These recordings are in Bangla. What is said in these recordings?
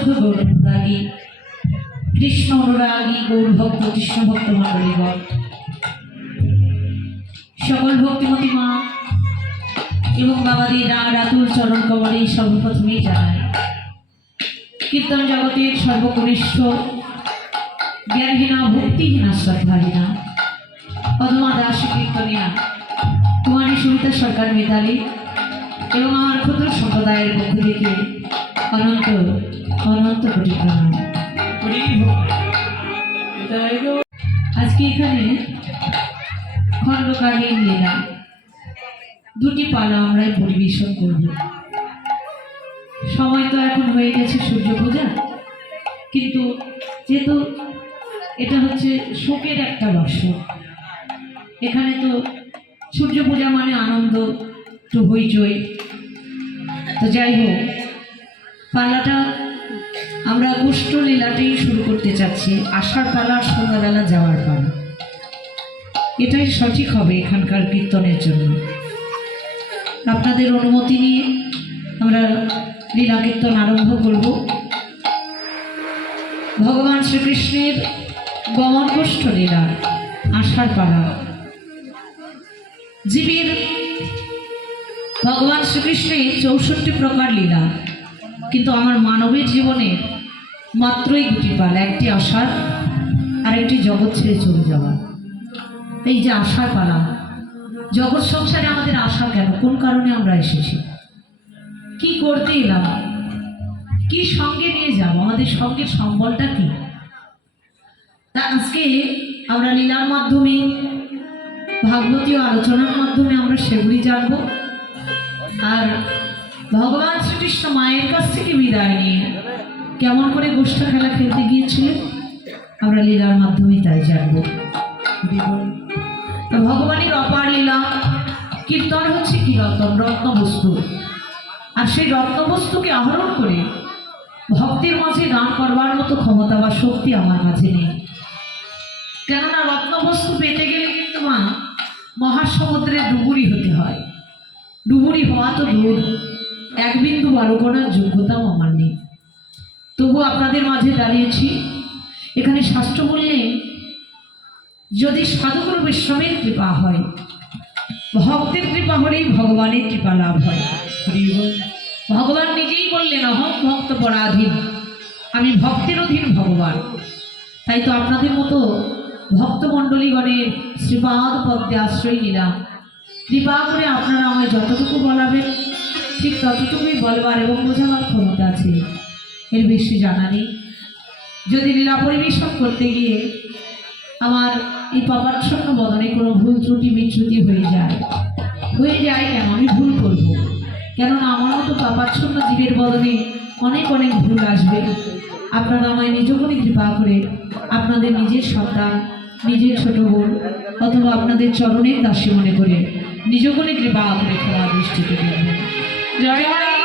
শুদ্ধ গৌরী কৃষ্ণ অনুরাগী গৌরভক্ত কৃষ্ণ ভক্ত মণ্ডলীগণ। সকল ভক্তিমতী মা এবং বাবাদের রাগ আতুর চরণ কবরে সর্বপ্রথমেই জানায় কীর্তন জগতের সর্বকনিষ্ঠ জ্ঞানহীনা, ভক্তিহীনা, শ্রদ্ধাহীনা পদ্মা দাস কীর্তনিয়া, কুমারী সুমিতা সরকার মেধালী এবং আমার ক্ষুদ্র সম্প্রদায়ের পক্ষ থেকে অনন্ত অনন্ত আজকে এখানে খণ্ডকালীন লীলা দুটি পালা আমরা পরিবেশন করব। সময় তো এখন হয়ে গেছে সূর্য পূজা, কিন্তু যেহেতু এটা হচ্ছে শোকের একটা বর্ষ, এখানে তো সূর্য পূজা মানে আনন্দ, একটু হইচই। তো যাই হোক পালাটা আমরা কুষ্ঠ শুরু করতে চাচ্ছি। আষাঢ় পালা, সন্ধ্যাবেলা যাওয়ার পালা। এটাই সঠিক হবে এখানকার কীর্তনের জন্য। আপনাদের অনুমতি নিয়ে আমরা লীলা কীর্তন আরম্ভ করব। ভগবান শ্রীকৃষ্ণের গমন কুষ্ঠ লীলা, আষাঢ় পালা। জীবের ভগবান শ্রীকৃষ্ণের চৌষট্টি প্রকার লীলা। কিন্তু আমার মানবের জীবনে মাত্রই দুটি পাল, একটি আশার আর একটি জগৎ ছেড়ে চলে যাওয়া এই যে আশার পালা, জগৎ সংসারে আমাদের আশা কেন? কোন কারণে আমরা এসেছি? কি করতে এলাম? কি সঙ্গে নিয়ে যাব? আমাদের সঙ্গে সম্বলটা কি? তা আজকে আমরা লীলার মাধ্যমে, ভাগবতীয় আলোচনার মাধ্যমে আমরা সেগুলি জানব। আর ভগবান শ্রীকৃষ্ণ মায়ের কাছ থেকে বিদায় নিয়ে কেমন করে গোষ্ঠা খেলা খেলতে গিয়েছিলেন, আমরা লীলার মাধ্যমে তাই জানব। ভগবানের অপার লীলা, কীর্তন হচ্ছে কি রতন রত্নবস্তু। আর সেই রত্নবস্তুকে আহরণ করে ভক্তের মাঝে দান করবার মতো ক্ষমতা বা শক্তি আমার মাঝে নেই। কেননা রত্নবস্তু পেতে গেলে কিন্তু মা, মহাসমুদ্রে ডুবুরি হতে হয়। ডুবুরি হওয়া তো দূর। এক বিন্দু বালকনার যোগ্যতাও আমার নেই। তবু আপনাদের মাঝে দাঁড়িয়েছি। এখানে শাস্ত্র বললেন যদি সাধুগুরু বিশ্রামের কৃপা হয়, ভক্তের কৃপা হলেই ভগবানের কৃপা লাভ হয়। ভগবান নিজেই বললেন অহম ভক্ত পরাধীন। আমি ভক্তের অধীন ভগবান। তাই তো আপনাদের মতো ভক্তমণ্ডলীগণের শ্রীপাদ পদ্মে আশ্রয় নিলাম। কৃপা করে আপনারা আমায় যতটুকু বলাবেন ঠিক ততটুকুই বলবার এবং বোঝাবার ক্ষমতা আছে। এর বেশি জানা নেই। যদি লীলা পরিবেশন করতে গিয়ে আমার এই পাপাচ্ছন্ন বদনে কোনো ভুল ত্রুটি বিচ্যুতি হয়ে যায় হয়ে যায় কেন? আমি ভুল করব। কেননা আমার মতো পাপাচ্ছন্ন জীবের বদনে অনেক অনেক ভুল আসবে। আপনারা আমায় নিজগুণে কৃপা করে আপনাদের নিজের সন্তান, নিজের ছোট বোন অথবা আপনাদের চরণের দাসী মনে করে নিজগুণে কৃপা করে ক্ষমা দৃষ্টিতে দেখবেন। જય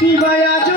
西班牙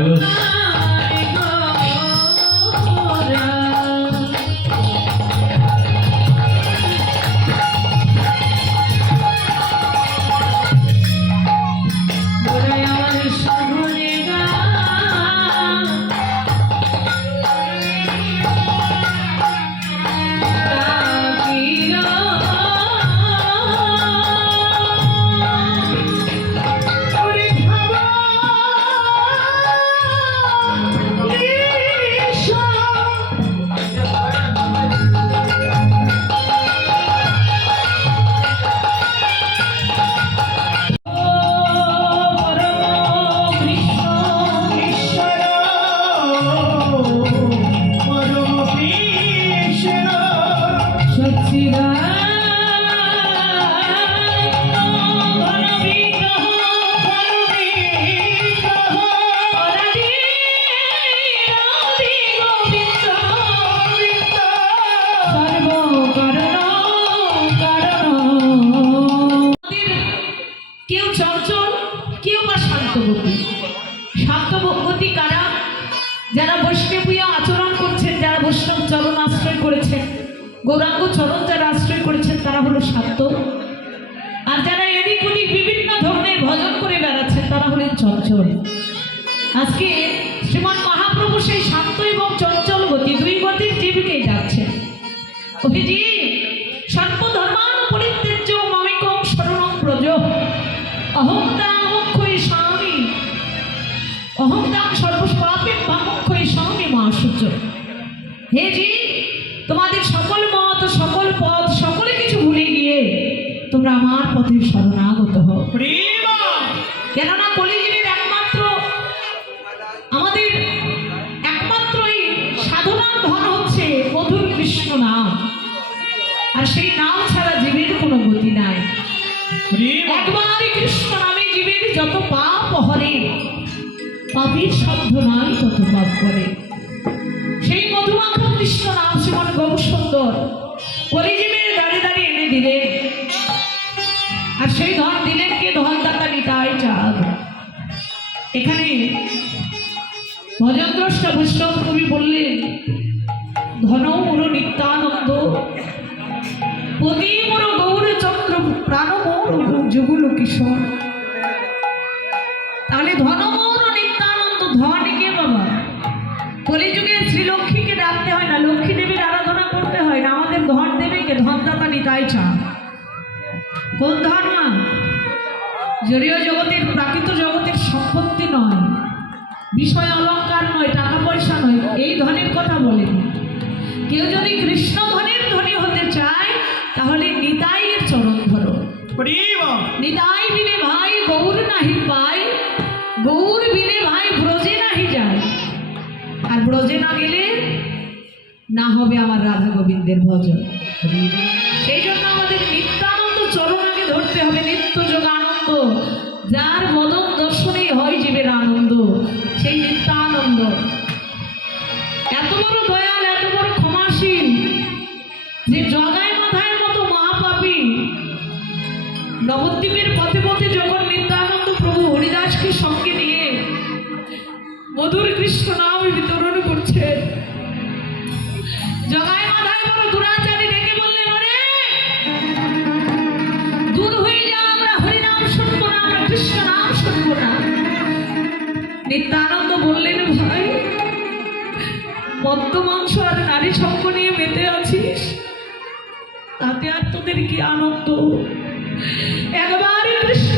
没问 গৌরাঙ্গ চরণ যারা আশ্রয় করেছেন, তারা হলো শান্ত আর যারা এদিক ওদিক বিভিন্ন ধরনের ভজন করে বেড়াচ্ছেন, তারা হলেন চঞ্চল। আজকে শ্রীমান মহাপ্রভু সেই শান্ত এবং চঞ্চল গতি দুই গতির জীবিকেই যাচ্ছেন অভিজি সর্বধর্মান পরিত্যাজ্য মমিকং শরণং ব্রজ অহংদাং মুখ্যই স্বামী। অহংদাং সর্বস্বাপে মুখ্যই স্বামী মা সূর্য হে জি একবারই কৃষ্ণ নামে জীবের যত পাপ হরে, পাপের শব্দ নাই তত পাপ করে। সেই মধুমাখা কৃষ্ণ নাম শ্রীমন গৌ সুন্দর কলিজীবের দাঁড়িয়ে দাঁড়িয়ে এনে দিলেন। আর সেই ধন দিলেন কে? ধন দাতা নিতাই চাঁদ। এখানে ভজনদ্রষ্টা বৈষ্ণব কবি বললেন ধন মোর নিত্যানন্দ পতি মোর গৌরচন্দ্র প্রাণ মোর যুগুল কিশোর। তাহলে ধন মোর নিত্যানন্দ ধন কে বাবা? কলিযুগে শ্রীলক্ষ্মীকে ডাকতে হয় না লক্ষ্মী দেবীর আরাধনা করতে হয় না, আমাদের ধন দেবীকে ধনদাতা নিতাই চান কোন ধন মা? জড়ীয় জগতের, প্রাকৃত জগতের সম্পত্তি নয়। বিষয় অলংকার নয়, টাকা পয়সা নয়, এই ধনের কথা বলেন কেউ যদি কৃষ্ণ ধনের ধনী হতে চায়, তাহলে নিতাইয়ের চরণ ধরো নিতাই বিনে ভাই, গৌর নাহি পায় গৌর বিনে ভাই, ব্রজে নাহি যায়। আর ব্রজে না গেলে না হবে আমার রাধা গোবিন্দের ভজন। সেই জন্য আমাদের নিত্যানন্দ চরণ আগে ধরতে হবে, নিত্য যোগ আনন্দ যার মদন দর্শনেই জগায় মাথায় বড় হয়ে যা না, আমরা নাম শুনব না। নিত্যানন্দ বললেন, ভাই, মদ্য মাংস আর নারী সঙ্গ নিয়ে মেতে আছিস? তাতে আর তোদের কি আনন্দ? একবারই কৃষ্ণ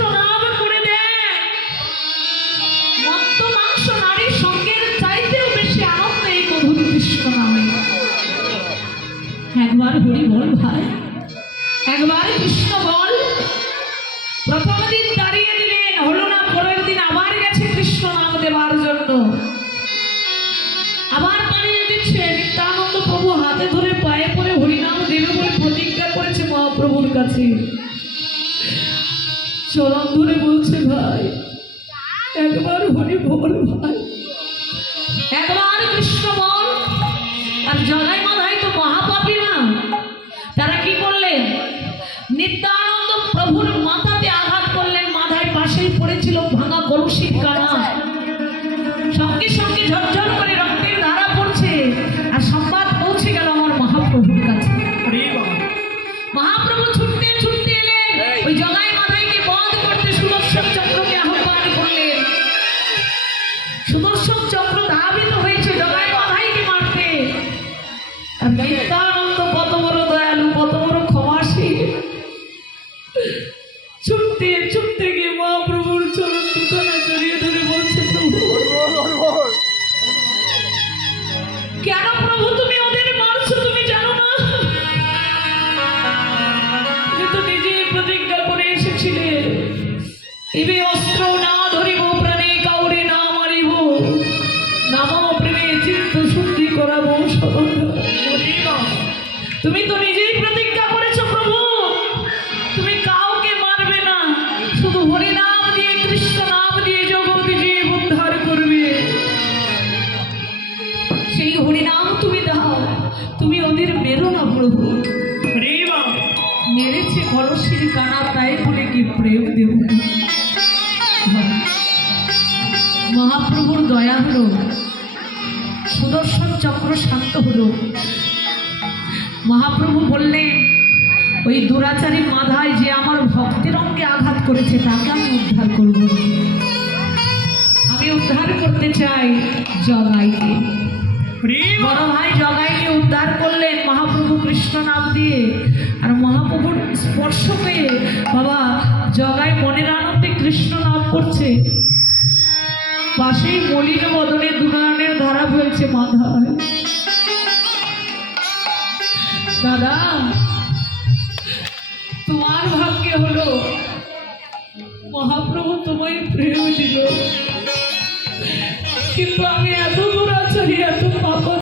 একবার হরি বল ভাই। একবার কৃষ্ণ বল। প্রথম দিন দাঁড়িয়ে দিলেন, হলো না, পরের দিন আবার গেছে কৃষ্ণ নাম দেওয়ার জন্য। আবার দাঁড়িয়ে দিচ্ছে, নিত্যানন্দ প্রভু হাতে ধরে পায়ে পড়ে হরিনাম দেবে বলে প্রতিজ্ঞা করেছে মহাপ্রভুর কাছে। চরণ ধরে বলছে ভাই, একবার হরি বল ভাই। প্রভু মেরেছে কলসির কানা তাই বলে কি প্রেম দেব? মহাপ্রভুর দয়া হলো সুদর্শন চক্র শান্ত হলো। মহাপ্রভু বললেন ওই দুরাচারী মাধায় যে আমার ভক্তের অঙ্গে আঘাত করেছে তাকে আমি উদ্ধার করব। আমি উদ্ধার করতে চাই জগাইকে। বড় ভাই জগাইকে উদ্ধার করলেন মহাপ্রভু। কৃষ্ণ নাম দিয়ে আর মহাপ্রভুর স্পর্শ পেয়ে বাবা জগাই মনের আনন্দে কৃষ্ণ নাম করছে। পাশেই মলিন বদনে দুনয়নের ধারা হয়েছে মাথায় দাদা, তোমার ভাগ্যে হলো, মহাপ্রভু তোমায় প্রেম দিল। কিন্তু